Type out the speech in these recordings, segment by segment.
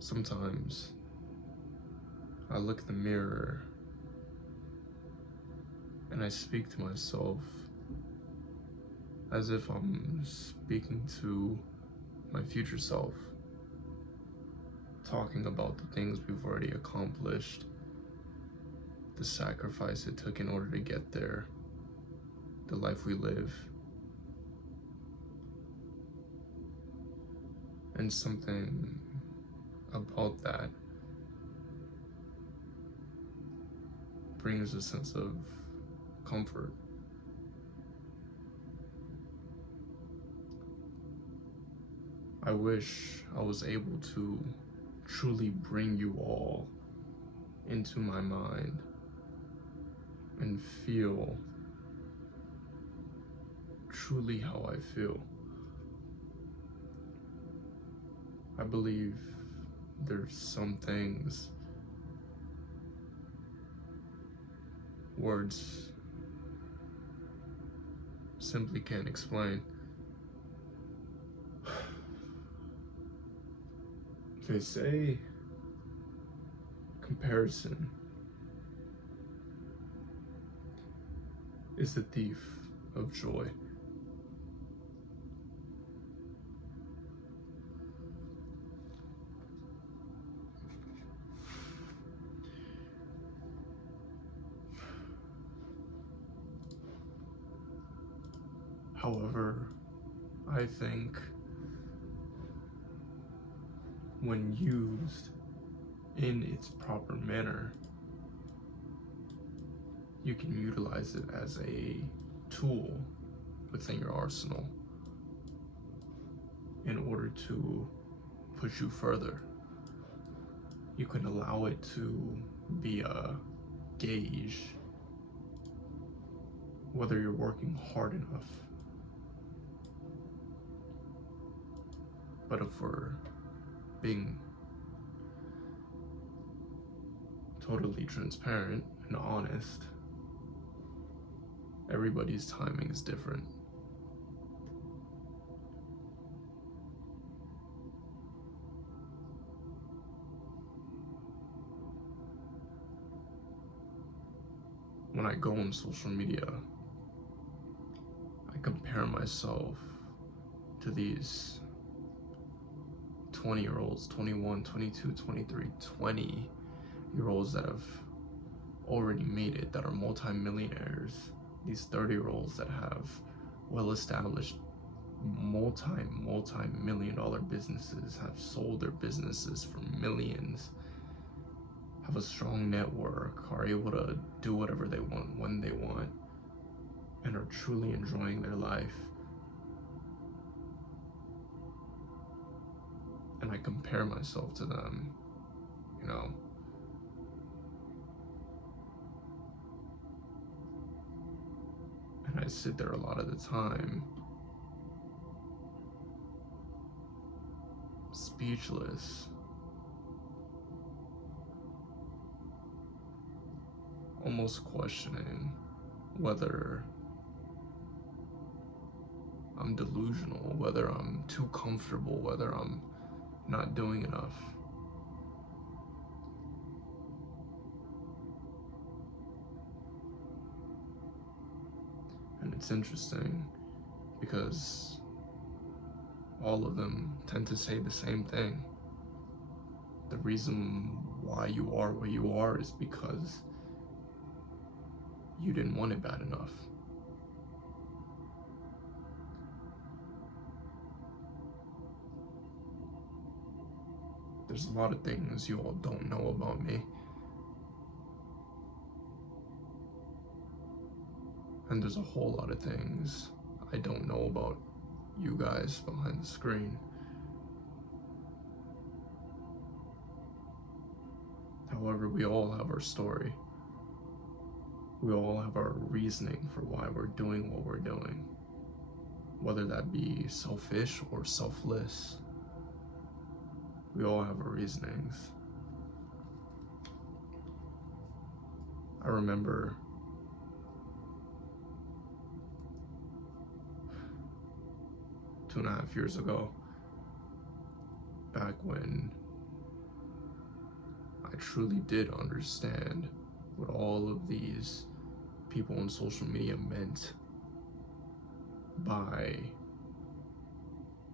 Sometimes I look in the mirror and I speak to myself as if I'm speaking to my future self, talking about the things we've already accomplished, the sacrifice it took in order to get there, the life we live. And something about that brings a sense of comfort. I wish I was able to truly bring you all into my mind and feel truly how I feel. I believe there's some things words simply can't explain. They say comparison is the thief of joy. However, I think when used in its proper manner, you can utilize it as a tool within your arsenal in order to push you further. You can allow it to be a gauge whether you're working hard enough. But if we're being totally transparent and honest, everybody's timing is different. When I go on social media, I compare myself to these 20-year-olds, 21, 22, 23, 20-year-olds that have already made it, that are multi-millionaires, these 30-year-olds that have well-established multi-million dollar businesses, have sold their businesses for millions, have a strong network, are able to do whatever they want when they want, and are truly enjoying their life. And I compare myself to them, you know. And I sit there a lot of the time, speechless, almost questioning whether I'm delusional, whether I'm too comfortable, whether I'm not doing enough. And it's interesting because all of them tend to say the same thing. The reason why you are where you are is because you didn't want it bad enough. There's a lot of things you all don't know about me. And there's a whole lot of things I don't know about you guys behind the screen. However, we all have our story. We all have our reasoning for why we're doing what we're doing, whether that be selfish or selfless. We all have our reasonings. I remember two and a half years ago, back when I truly did understand what all of these people on social media meant by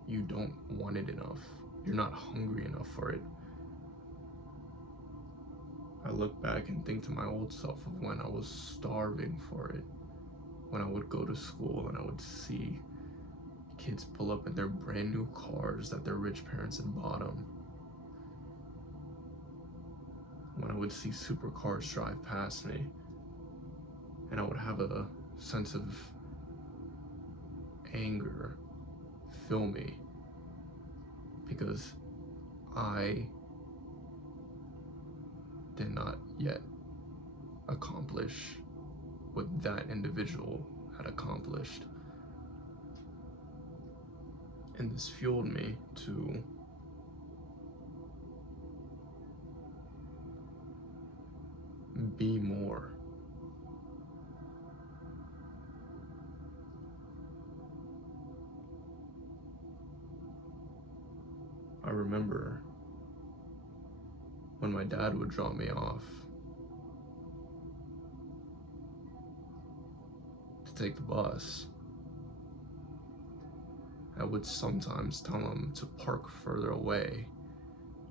you don't want it enough, you're not hungry enough for it. I look back and think to my old self of when I was starving for it, when I would go to school and I would see kids pull up in their brand new cars that their rich parents had bought them, when I would see supercars drive past me, and I would have a sense of anger fill me because I did not yet accomplish what that individual had accomplished. And this fueled me to be more. I remember when my dad would drop me off to take the bus, I would sometimes tell him to park further away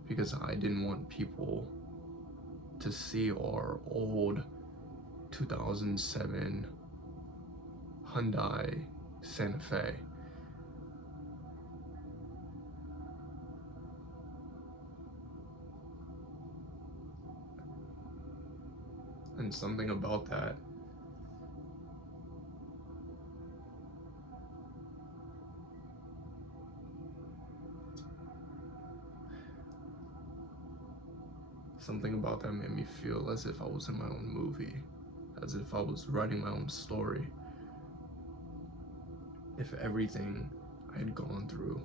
because I didn't want people to see our old 2007 Hyundai Santa Fe. And something about that made me feel as if I was in my own movie, as if I was writing my own story. If everything I had gone through,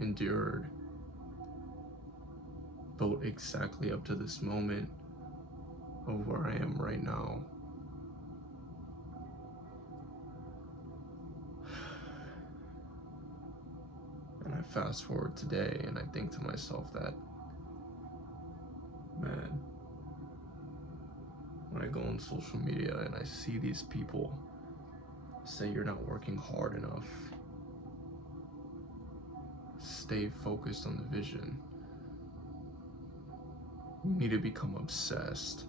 endured, built exactly up to this moment of where I am right now, and I fast forward today and I think to myself that, man, when I go on social media and I see these people say you're not working hard enough, stay focused on the vision, you need to become obsessed.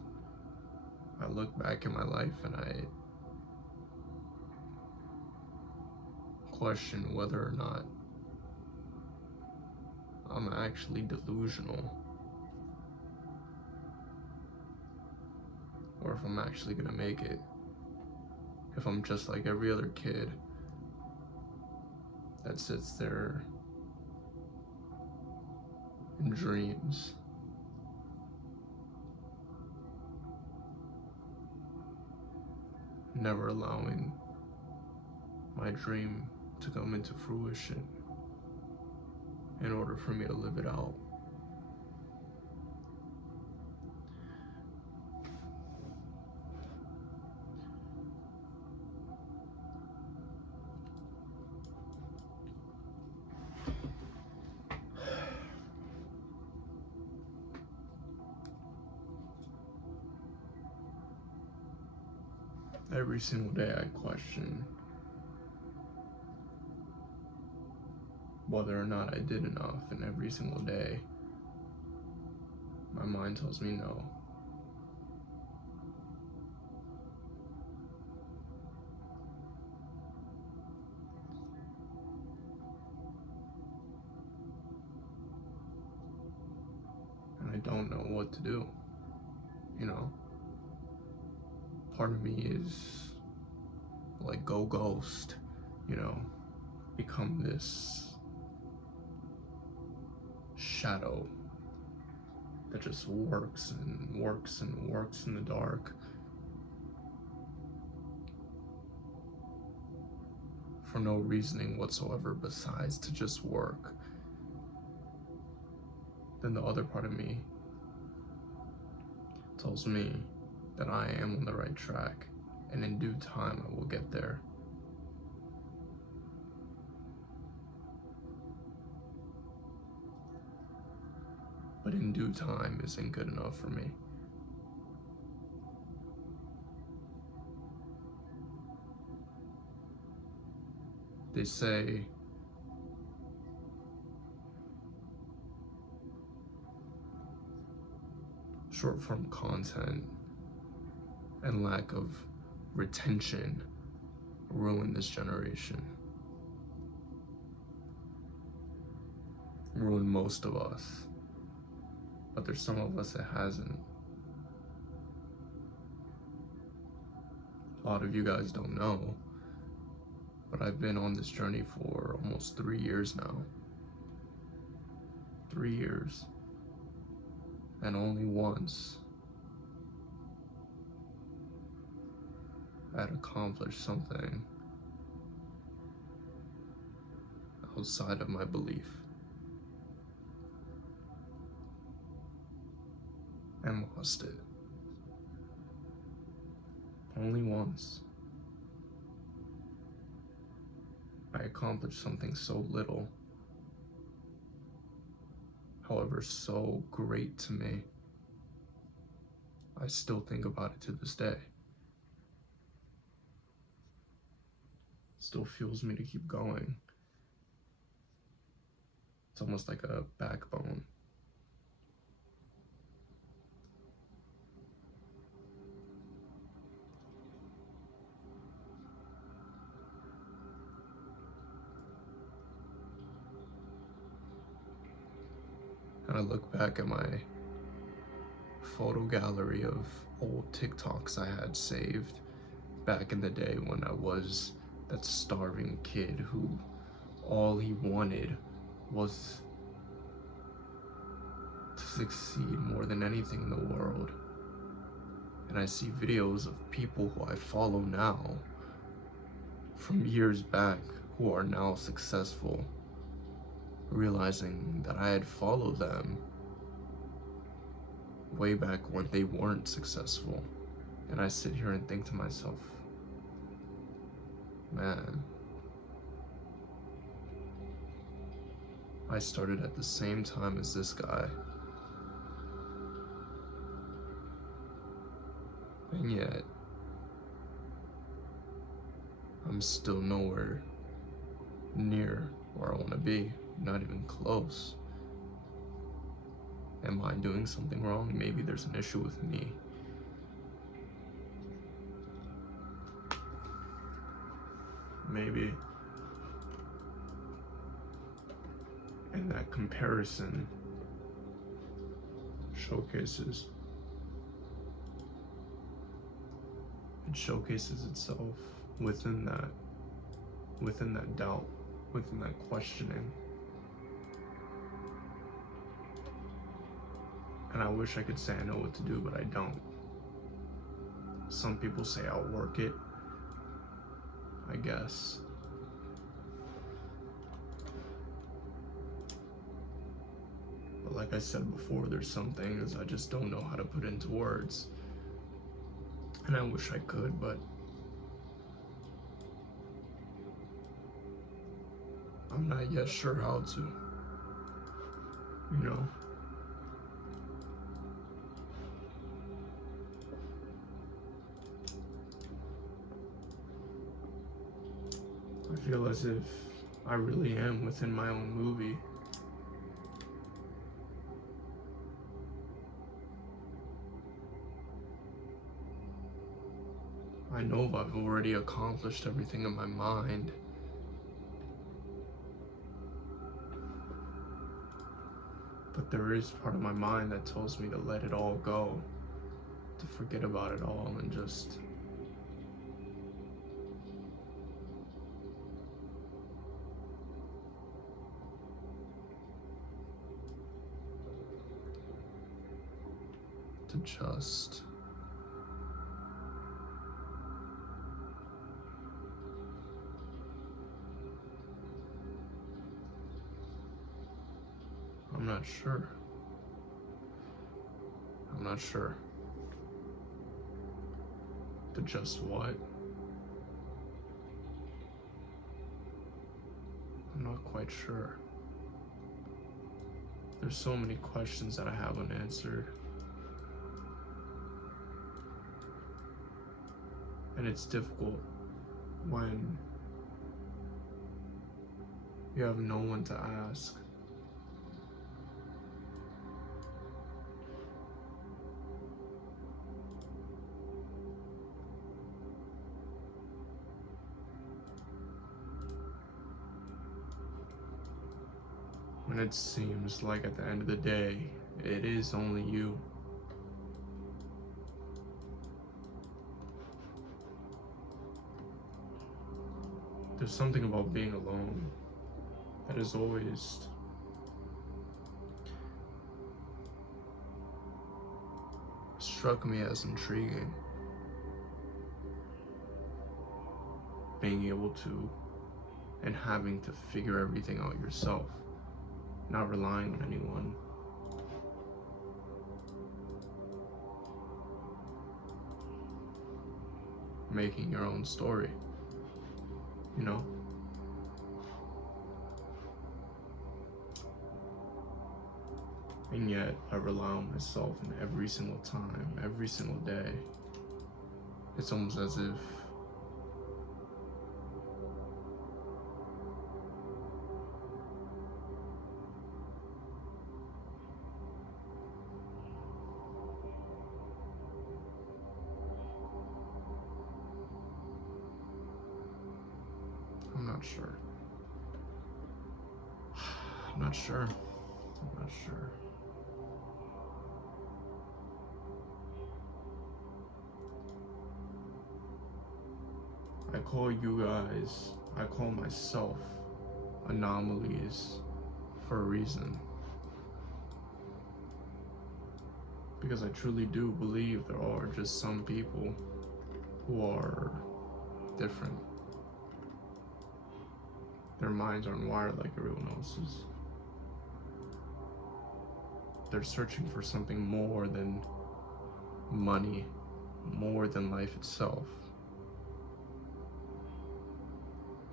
I look back in my life and I question whether or not I'm actually delusional, or if I'm actually gonna make it, if I'm just like every other kid that sits there and dreams. Never allowing my dream to come into fruition in order for me to live it out. Every single day I question whether or not I did enough, and every single day my mind tells me no. And I don't know what to do, you know? Part of me is like, go ghost, you know, become this shadow that just works and works and works in the dark for no reasoning whatsoever besides to just work. Then the other part of me tells me that I am on the right track, and in due time I will get there. but in due time isn't good enough for me. They say short form content and lack of retention ruin this generation. Ruin most of us. But there's some of us it hasn't. A lot of you guys don't know, but I've been on this journey for almost 3 years now. 3 years. And only once I'd accomplished something outside of my belief. And lost it. Only once. I accomplished something so little, however so great to me. I still think about it to this day. Still fuels me to keep going. It's almost like a backbone. And I look back at my photo gallery of old TikToks I had saved back in the day when I was that starving kid who all he wanted was to succeed more than anything in the world. And I see videos of people who I follow now from years back who are now successful, realizing that I had followed them way back when they weren't successful. And I sit here and think to myself, man, I started at the same time as this guy. And yet, I'm still nowhere near where I want to be, not even close. Am I doing something wrong? Maybe there's an issue with me. Maybe. And that comparison showcases. It showcases itself within that doubt, within that questioning. And I wish I could say I know what to do, but I don't. Some people say I'll work it, I guess. But like I said before, there's some things I just don't know how to put into words. And I wish I could, but I'm not yet sure how to, you know? I feel as if I really am within my own movie. I know I've already accomplished everything in my mind. But there is part of my mind that tells me to let it all go, to forget about it all and just I'm not sure. To just what? I'm not quite sure. There's so many questions that I have unanswered. And it's difficult when you have no one to ask. When it seems like at the end of the day, it is only you. There's something about being alone that has always struck me as intriguing. Being able to and having to figure everything out yourself, not relying on anyone. Making your own story, you know? And yet, I rely on myself in every single time, every single day. It's almost as if I'm not sure. I'm not sure. I'm not sure. I call you guys, I call myself anomalies for a reason. Because I truly do believe there are just some people who are different. Their minds aren't wired like everyone else's. They're searching for something more than money, more than life itself.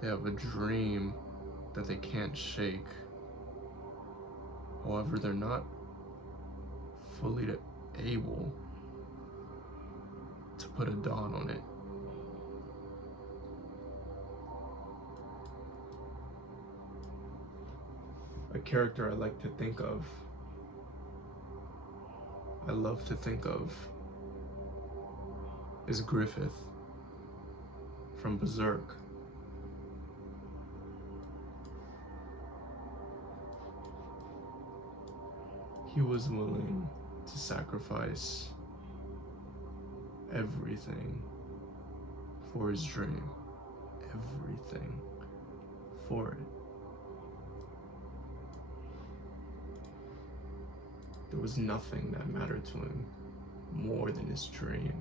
They have a dream that they can't shake. However, they're not fully able to put a dot on it. A character I like to think of, I love to think of, is Griffith from Berserk. He was willing to sacrifice everything for his dream. Everything for it. There was nothing that mattered to him more than his dream,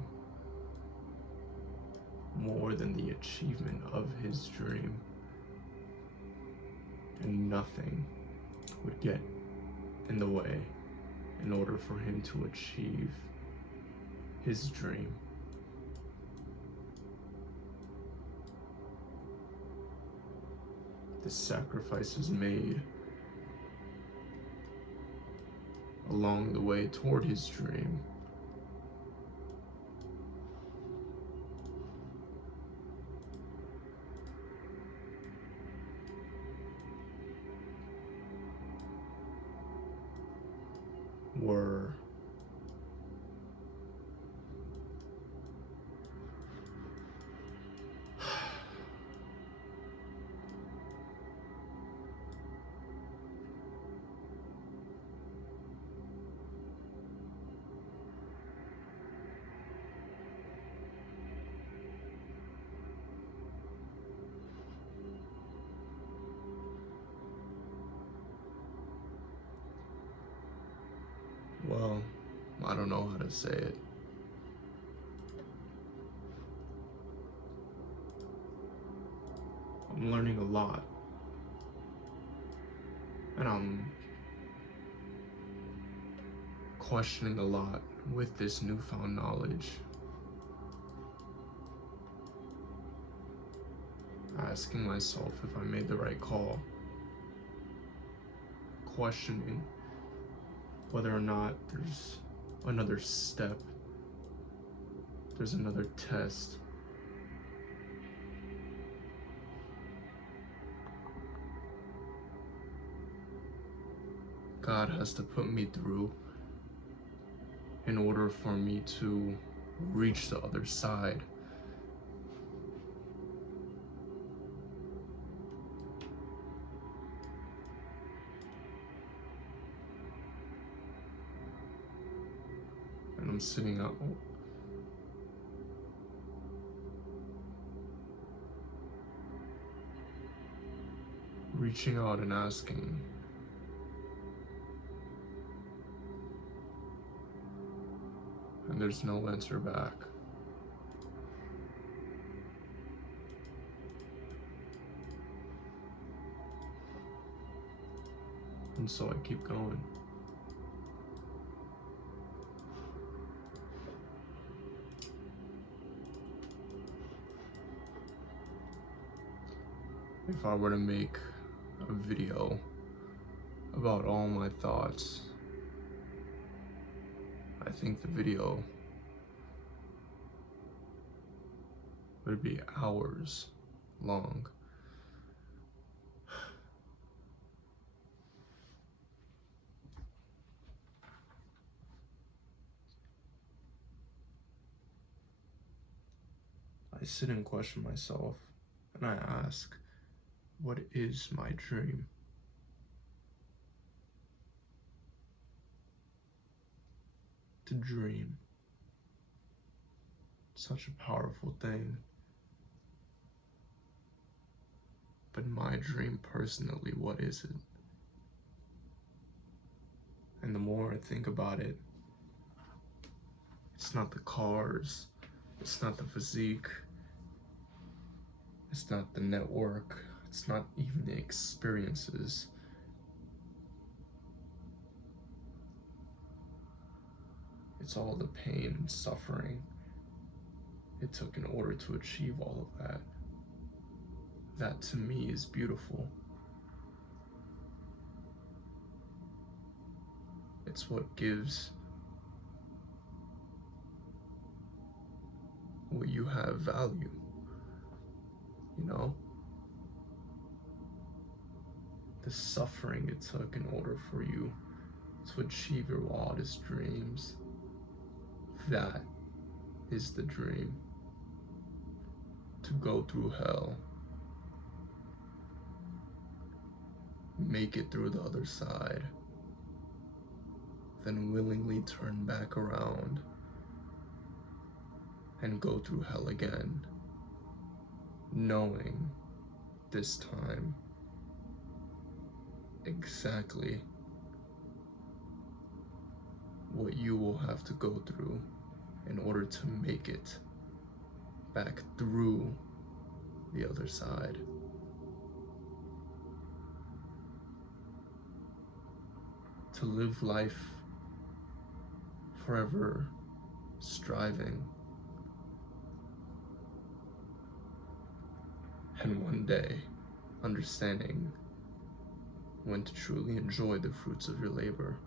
more than the achievement of his dream. And nothing would get in the way in order for him to achieve his dream. The sacrifices made along the way toward his dream were well, I don't know how to say it. I'm learning a lot. And I'm questioning a lot with this newfound knowledge. Asking myself if I made the right call. Questioning whether or not there's another step, there's another test. God has to put me through in order for me to reach the other side. And I'm sitting out. Reaching out and asking, and there's no answer back. And so I keep going. If I were to make a video about all my thoughts, I think the video would be hours long. I sit and question myself, and I ask, what is my dream? To dream. Such a powerful thing. But my dream personally, what is it? And the more I think about it, it's not the cars, it's not the physique, it's not the network, it's not even the experiences. It's all the pain and suffering it took in order to achieve all of that. That to me is beautiful. It's what gives what you have value, you know? The suffering it took in order for you to achieve your wildest dreams. That is the dream. To go through hell, make it through the other side, then willingly turn back around and go through hell again, knowing this time exactly what you will have to go through in order to make it back through the other side. To live life forever striving, and one day understanding when to truly enjoy the fruits of your labor.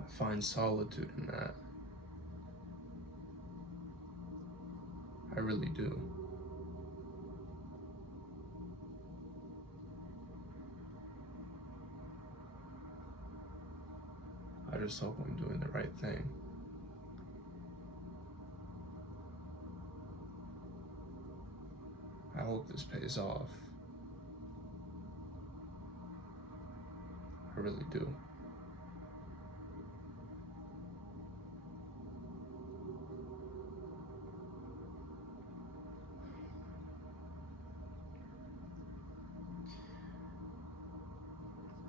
I find solitude in that. I really do. I just hope I'm doing the right thing. I hope this pays off. I really do.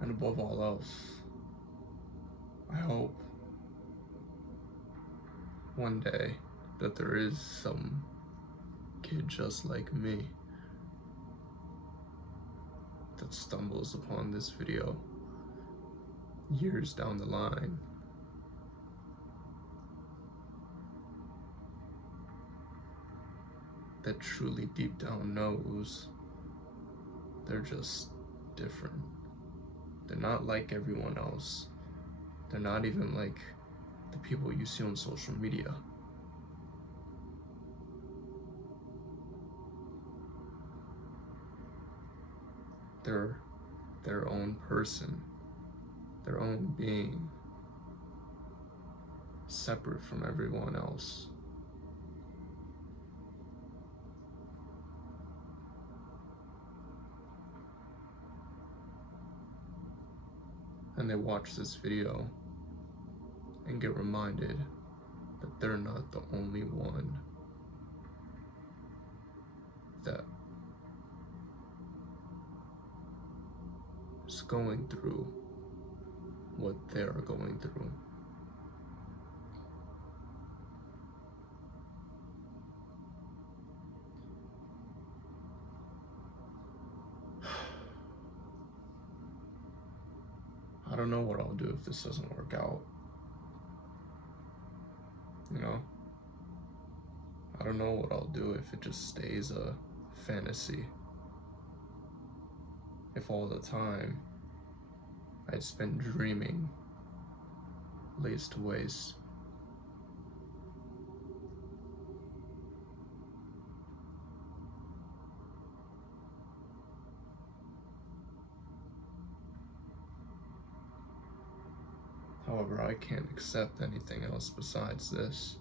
And above all else, I hope one day that there is some kid just like me that stumbles upon this video years down the line that truly deep down knows they're just different. They're not like everyone else. They're not even like the people you see on social media. They're their own person, their own being, separate from everyone else. And they watch this video and get reminded that they're not the only one that is going through what they're going through. I don't know what I'll do if this doesn't work out. You know? I don't know what I'll do if it just stays a fantasy. If all the time I'd spend dreaming lays to waste. However, I can't accept anything else besides this.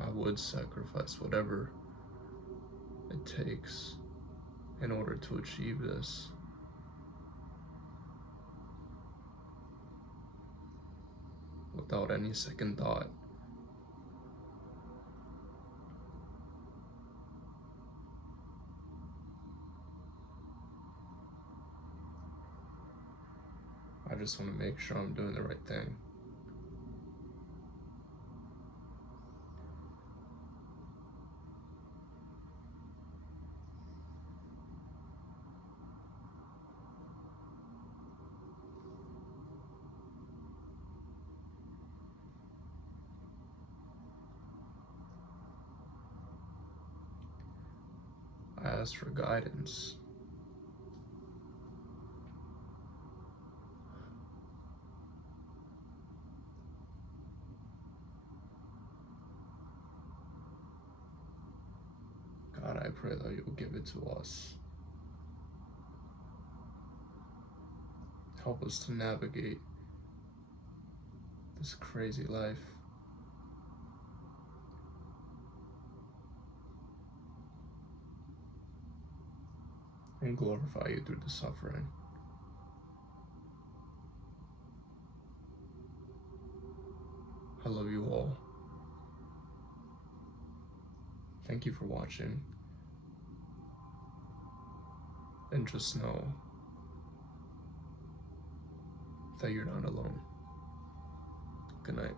I would sacrifice whatever it takes in order to achieve this. Without any second thought. I just want to make sure I'm doing the right thing. I asked for guidance. God, I pray that you'll give it to us. Help us to navigate this crazy life. And glorify you through the suffering. I love you all. Thank you for watching. And just know that you're not alone. Good night.